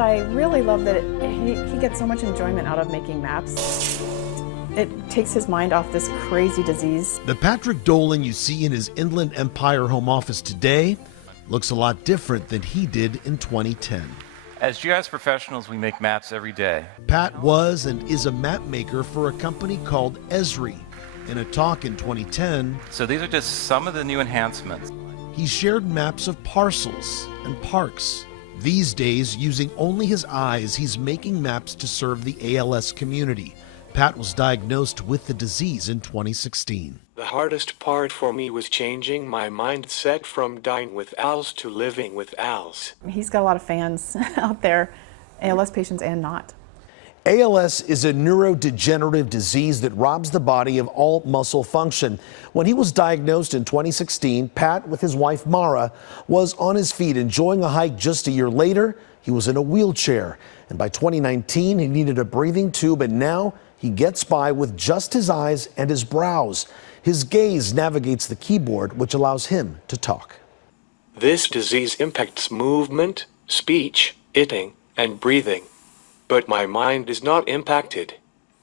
I really love that he gets so much enjoyment out of making maps. It takes his mind off this crazy disease. The Patrick Dolan you see in his Inland Empire home office today looks a lot different than he did in 2010. As GIS professionals, we make maps every day. Pat was and is a map maker for a company called Esri. In a talk in 2010, So these are just some of the new enhancements. he shared maps of parcels and parks. These days, using only his eyes, he's making maps to serve the ALS community. Pat was diagnosed with the disease in 2016. The hardest part for me was changing my mindset from dying with ALS to living with ALS. He's got a lot of fans out there, ALS patients and not. ALS is a neurodegenerative disease that robs the body of all muscle function. When he was diagnosed in 2016, Pat, with his wife Mara, was on his feet enjoying a hike. Just a year later, he was in a wheelchair. And by 2019, he needed a breathing tube, and now he gets by with just his eyes and his brows. His gaze navigates the keyboard, which allows him to talk. This disease impacts movement, speech, eating, and breathing. But my mind is not impacted.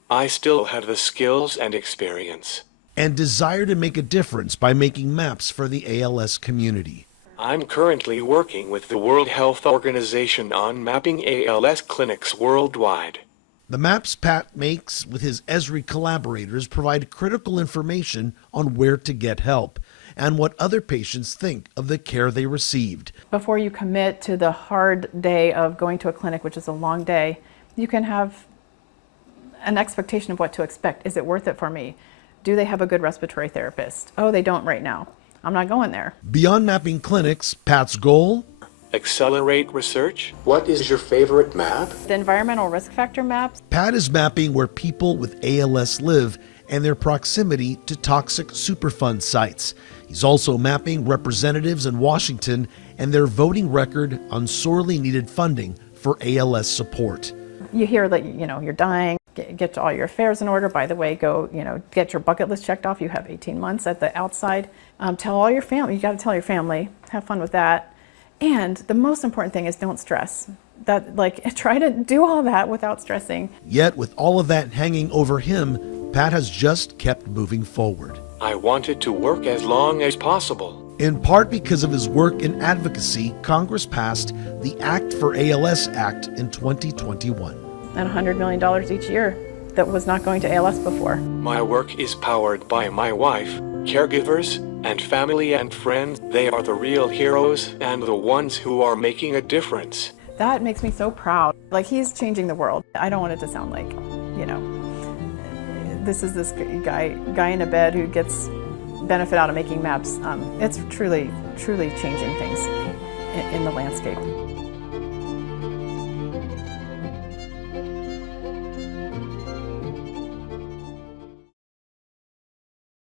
I still have the skills and experience. And desire to make a difference by making maps for the ALS community. I'm currently working with the World Health Organization on mapping ALS clinics worldwide. The maps Pat makes with his Esri collaborators provide critical information on where to get help and what other patients think of the care they received. Before you commit to the hard day of going to a clinic, which is a long day, you can have an expectation of what to expect. Is it worth it for me? Do they have a good respiratory therapist? Oh, they don't right now. I'm not going there. Beyond mapping clinics, Pat's goal? Accelerate research. What is your favorite map? The environmental risk factor maps. Pat is mapping where people with ALS live and their proximity to toxic Superfund sites. He's also mapping representatives in Washington and their voting record on sorely needed funding for ALS support. You hear that, you're dying, get all your affairs in order. By the way, go, get your bucket list checked off. You have 18 months at the outside. Tell all your family. You got to tell your family. Have fun with that. And the most important thing is don't stress. Try to do all that without stressing. Yet with all of that hanging over him, Pat has just kept moving forward. I wanted to work as long as possible. In part because of his work in advocacy, Congress passed the Act for ALS Act in 2021. And $100 million each year that was not going to ALS before. My work is powered by my wife, caregivers, and family and friends. They are the real heroes and the ones who are making a difference. That makes me so proud. He's changing the world. I don't want it to sound like, this is this guy in a bed who gets benefit out of making maps. It's truly, truly changing things in the landscape.